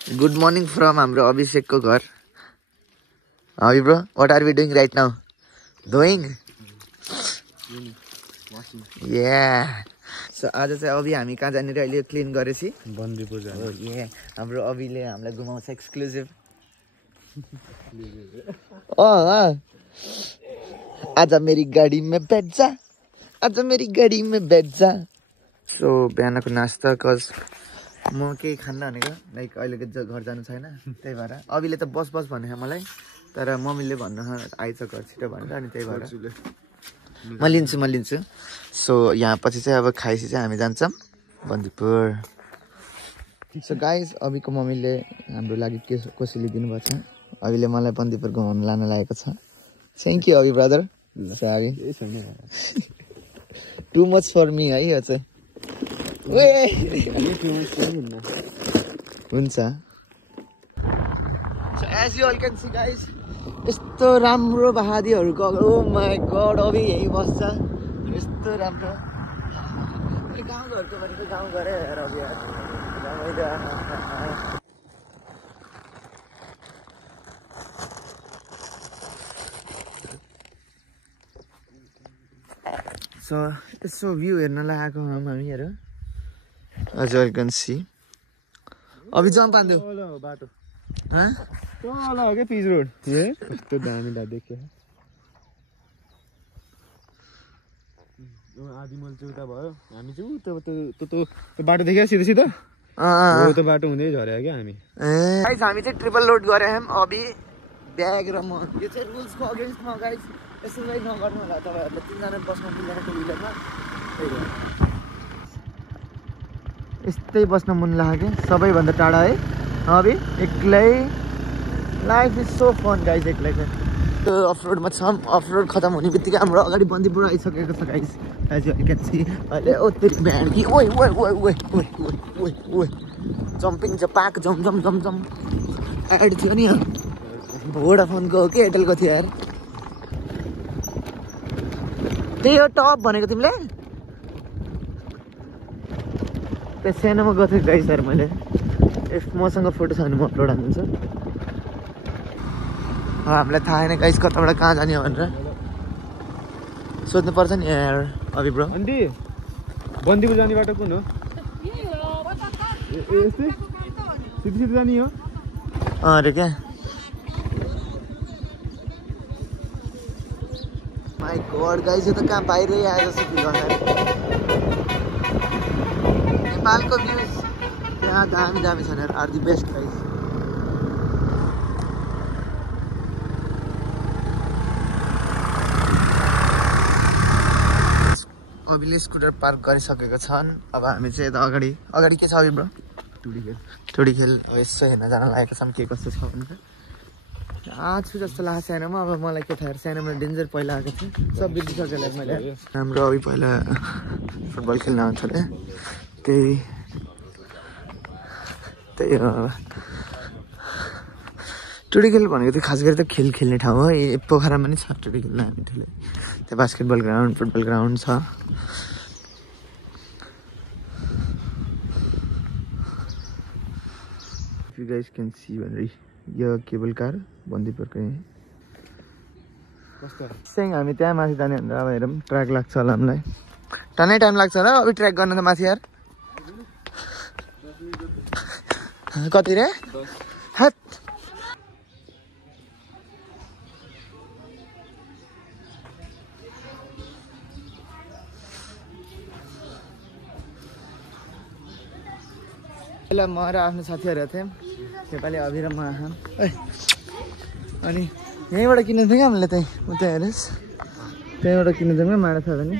Good morning from हाम्रो अभिषेकको घर. How are you, bro? What are we doing right now? Doing? Yeah. So आज चाहिँ अभि हामी कहाँ जाने अहिले क्लिन गरेपछि बन्दीपुर जाने. Oh yeah. हाम्रो अभिले हामीलाई घुमाउँछ एक्सक्लुसिभ. आज मेरी गाडी में बैठ जा. आज मेरी गाडी में बैठ जा. So बिहानको नास्ता कज म केही खान्न भनेको लाइक अहिलेको घर जानु छैन त्यही भएर अभिले त बस बस भनेको मलाई तर मम्मीले भन्नु आइज घर छिटो भनेर अनि त्यही भएर म लिन्छु सो यहाँ पछि चाहिँ अब खाएपछि चाहिँ हामी जान्छौँ बन्दीपुर. सो गाइज अभिको मम्मीले हाम्रो लागि के कोसेली दिनुभएको छ. अभिले मलाई बन्दीपुर घुमाउन लान लागेको छ. Thank you Abhi brother. Sorry too much for me है यो चाहिँ. हुन्छ. So as you all can see guys, यस्तो राम्रो बहादीहरुको ओ माय गॉड अभि यही बस्छ. यस्तो राम्रो. गाउँ घरको भनेको गाउँ घरै हेर अभि यार. So यसो भ्यू हेर्नलाई आएको हामीहरु. As you all can see. अभि जम्प हान्दियो. बाटो. ह? तल हो के पिच रोड. ए कस्तो दामी देख्यो. आदि मल चाहिँ उता भयो. हामी चाहिँ त्यो बाटो देख्यो सिधा सिधा. हो त्यो बाटो हुँदै झर्यो क्या हामी. गाइस हामी चाहिँ ट्रिपल लोड गरे हम अभि ब्याग र म. यो चाहिँ रुल्सको अगेन्स्टमा गाइस. यसरी नगर्नु होला तपाईहरुले. तीनजना बस्न मिल्दैन त्यो विलरमा. यस्तै बस्न मन लाग्यो सबैभन्दा टाढा है अभि एक्लै. Life is so fun guys एक्लै चाहिँ. त्यो अफरोडमा छम. अफरोड खतम हुने बित्तिकै हाम्रो अगाडि बन्दीपुर आइसकेको छ guys. As you can see. अहिले ओ तेरी भ्यान कि ओइ ओइ ओइ ओइ ओइ ओइ ओइ जम्पिङ जपाक जम जम जम जम एड थियो नि. भोडाफोनको हो कि एयरटेलको थियो यार. त्यही हो टप भनेको तिमीले. त्यो सानोमा गएको थिएँ गाइस सर मैले. मसँग फोटो छ भने म अपलोड हालिदिन्छु. हामीलाई थाहा छैन गाइस कताबाट कहाँ जाने हो भनेर सोध्नु पर्छ नि यार अभि ब्रो. अन्डी बन्दीपुर जाने बाटो कुन हो? यस्तै सिधै जाने हो. अरे क्या माय गॉड गाइस यो त कहाँ बाहिरै आए जस्तो फिल गर्छ. नेपालको भ्यूज यहाँ दामी दामी छन् यार. Are the best guys. अभिले स्कुटर पार्क गरिसकेको छन्. अब हामी चाहिँ यता अगाडि के छ अभि ब्रो? टुडी खेल. अब यसो हेर्न जान लागेको छौँ के कस्तो छ भनेर. छु जस्तो लाग्छ सानोमा. अब मलाई के थाहा सानोमा डेन्जर पहिला आएको थियो सब बिर्सिसक्यो लाइक मैले. हाम्रो अभि पहिला फुटबल खेल्न आउँथ्यो अरे. त्यही हो. टुडी खेल भनेको चाहिँ खास गरी त खेल खेल्ने ठाउँ हो. पोखरामा नि छ टुडी खेल्न हामी ठुलो. त्यहाँ बास्केटबल ग्राउन्ड फुटबल ग्राउन्ड छ. You guys can see भनेर यो केबल कार बन्दीपुरको यही. हामी त्यहाँ माथि जाने भनेर अब हेरौँ ट्र्याक लाग्छ होला हामीलाई. टानै टाइम लाग्छ होला अभि ट्र्याक गर्न त माथि यार. कति रे? हट पहिला म र आफ्नो साथीहरू थियौँ. नेपाली अभि र म आएँ. अनि यहीँबाट किन्नु थियो क्या हामीले. त्यहीँ उता हेरेस् त्यहीँबाट किन्नु जाउँ क्या माडा छ भने.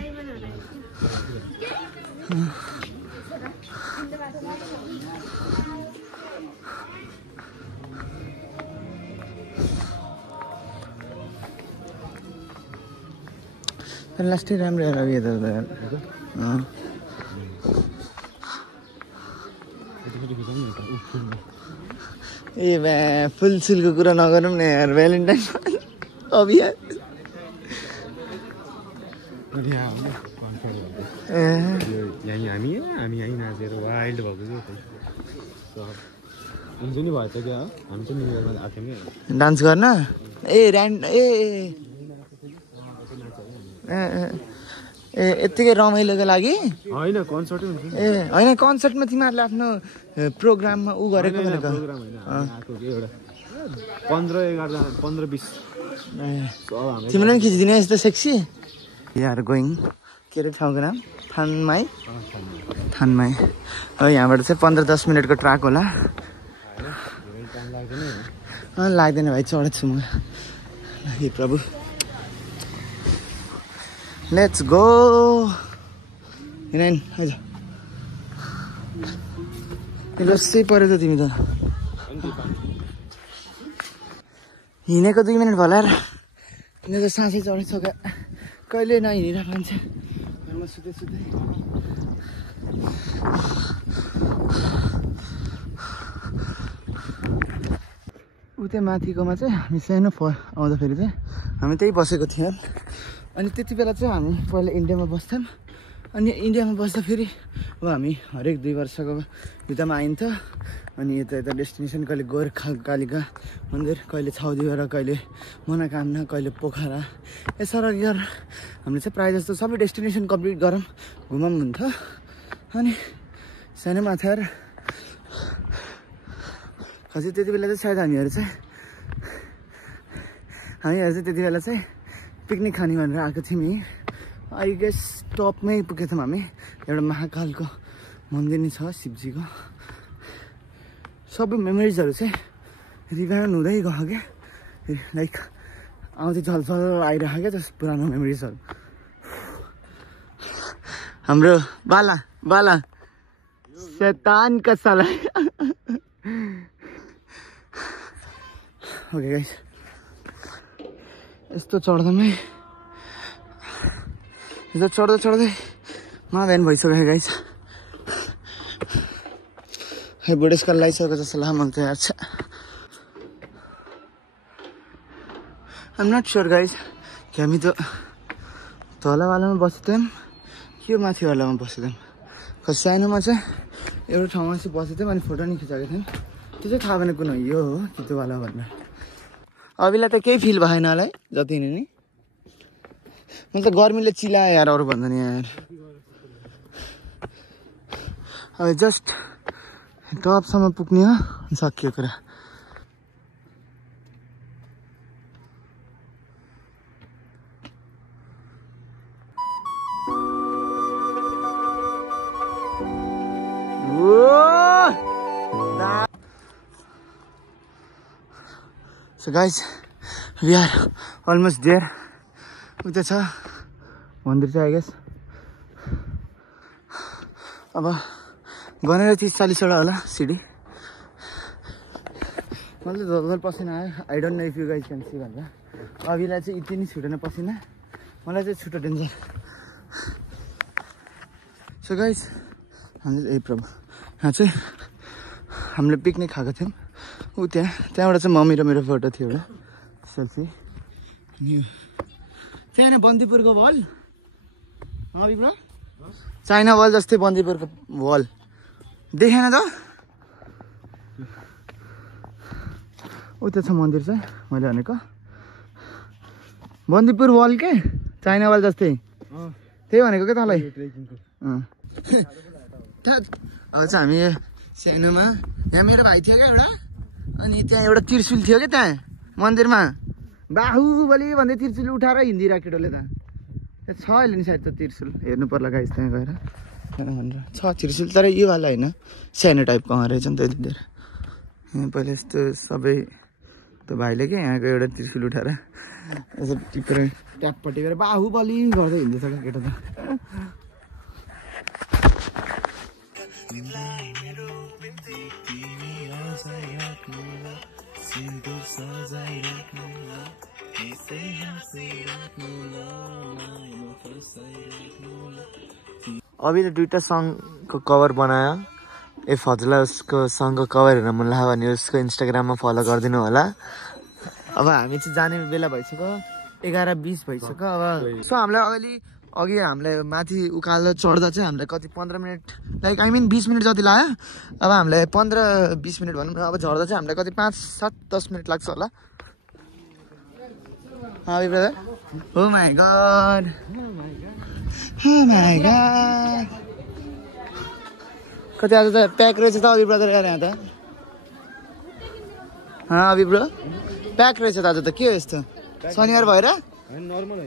तर लास्टै राम्रो हेर अभि यता उता यार. ए भ्या फुलसुलको कुरा नगरौँ न यार. भ्यालेन्टाइन अभि यार. हामी यहीँ नाचेर वाइल्ड भएको हुन्छ नि भएछ क्या हामी चाहिँ न्यु इयरमा आएको थियौँ कि डान्स गर्न ए यत्तिकै रमाइलोको लागि होइन कन्सर्टै हुन्छ ए होइन कन्सर्टमा तिमीहरूले आफ्नो प्रोग्राममा ऊ गरेको भनेको प्रोग्राम होइन आएको कि एउटा 15-20 तिमीले पनि खिचिदिने यस्तो सेक्सी यार गोइङ के अरे ठाउँको नाम थानमाई हो यहाँबाट चाहिँ 15-10 मिनटको ट्र्याक होला लाग्दैन भाइ चढेको छु म हे प्रभु लेट्स गो हिँड आइज लस्सै पऱ्यो त तिमी त हिँडेको 2 मिनट भला र हिँडेको सासै चढिसक्यो कहिले नहिँडिरहेको मान्छे घरमा सुत्दै उतै माथिकोमा चाहिँ हामी सानो आउँदाखेरि चाहिँ हामी त्यही बसेको थियौँ अनि त्यति बेला चाहिँ हामी पहिला इन्डियामा बस्थ्यौँ अनि इन्डियामा बस्दा फेरि अब हामी हरेक 2 वर्षको भित्तामा आइन्थ्यो अनि यता डेस्टिनेसन कहिले गोर्खाकालिका मन्दिर कहिले छाउदीबाट कहिले मनोकामना कहिले पोखरा यसरी गरेर हामीले चाहिँ प्रायः जस्तो सबै डेस्टिनेसन कम्प्लिट गरौँ घुमाउँ हुन्थ्यो अनि सानोमा थियो र खै त्यति बेला चाहिँ सायद हामीहरू चाहिँ त्यति बेला चाहिँ पिकनिक खाने भनेर आएको थियौँ आई गेस टपमै पुगेको थियौँ हामी एउटा महाकालको मन्दिर नै छ शिवजीको सबै मेमोरिजहरू चाहिँ रिभाइन्ड हुँदै गयो क्या लाइक आउँदै झलझल आइरहेको क्या त्यस पुरानो मेमोरिजहरू हाम्रो बाला शैतान का साला ओके गाइस यस्तो चढ्दै मलाई बिहान भइसक्यो गाइस खै बुढेसकाल लगाइसकेको जस्तो लाग्यो मलाई त यार आइम नट स्योर गाइस कि हामी त तलवालामा बस्थ्यौँ कि यो माथिवालामा बस्थ्यौँ खै सानोमा चाहिँ एउटा ठाउँमा चाहिँ बसेको थियौँ अनि फोटो नि खिचाएको थियौँ त्यो चाहिँ थाहा भएन कुन हो यो हो कि त्यो वाला भनेर अभिलाई त केही फिल भएन होला है जति नि मैले त गर्मीले चिलायो यार अरू भन्दा नि यार अब जस्ट टपसम्म पुग्ने हो सकियो कुरा So guys, we are almost there. उता छ मन्दिर चाहिँ I guess. अब गनेर 30-40 वटा होला सिडी मलाई त झलझल पसिना आयो I don't know if you guys can see भनेर अभिलाई चाहिँ यति नै छुटेन पसिना मलाई चाहिँ छुटो डेन्जर सो गाइज हामीले ए प्रभु यहाँ चाहिँ हामीले पिकनिक खाएको थियौँ ऊ त्यहाँबाट चाहिँ मम्मी र मेरो फोटो थियो एउटा सेल्फी त्यहाँ होइन बन्दीपुरको वल ब्रो चाइना वल जस्तै बन्दीपुरको वल देखेन त उता छ मन्दिर चाहिँ मैले भनेको बन्दीपुर वल के चाइना वल जस्तै त्यही भनेको क्या तँलाई अब चाहिँ हामी सानोमा यहाँ मेरो भाइ थियो क्या एउटा अनि त्यहाँ एउटा त्रिशुल थियो क्या त्यहाँ मन्दिरमा बाहुबली भन्दै त्रिशुल उठाएर हिँडिरहेको केटोले त छ अहिले नि सायद त त्रिशुल हेर्नु पर्ला गाइस त्यहाँ गएर भनेर छ त्रिशुल तर यो वाला होइन सानो टाइपको रहेछ नि त्यति बेर यहाँ पहिला यस्तो सबै त्यो भाइले क्या यहाँको एउटा त्रिशुल उठाएर यसो टिपेर ट्यापपट्टि गएर बाहुबली गर्दै हिँड्दैछ क्या केटो त अभी त 2टा सङको कभर बनायो ए हजुरलाई उसको सङको कभर हेर्न मन लाग्यो भने उसको इन्स्टाग्राममा फलो गरिदिनु होला अब हामी चाहिँ जाने बेला भइसक्यो 11:20 भइसक्यो अब सो हामीलाई अघि हामीले माथि उकालो चढ्दा चाहिँ हामीलाई कति 15 minute like I mean 20 minute जति लाग्यो। अब हामीलाई 15-20 मिनट भनौँ न। अब झर्दा चाहिँ हामीलाई कति 5-7-10 मिनट लाग्छ होला। अभि ब्रदर ओ माई गॉड कति आज त प्याक रहेछ त अभि ब्रदर यार यहाँ त। अभि ब्रो प्याक रहेछ त आज त के हो यस्तो शनिबार भएर नर्मल हो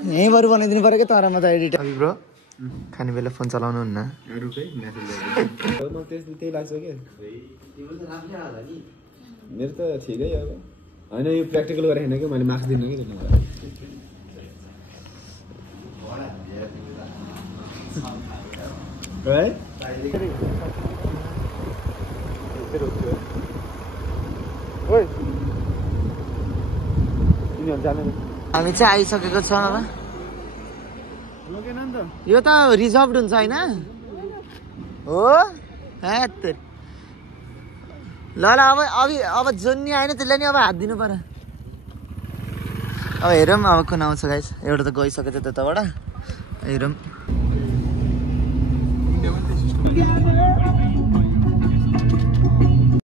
यहीँ बरु बनाइदिनु पऱ्यो क्या तँरामा त एडिट। अभि ब्रो खाने बेला फोन चलाउनु हुन्न त्यही लाग्छ क्या मेरो त ठिकै अब होइन यो प्र्याक्टिकल गरेर होइन कि मैले मार्क्स दिनु कि हामी चाहिँ आइसकेको छौँ। अब यो त रिजर्भ हुन्छ होइन हो ल अब जोन्नी आएन त्यसलाई नि अब हात दिनु पर्यो। अब हेरौँ अब कुन आउँछ गाइस। एउटा त गइसकेछ त्यताबाट हेरौँ।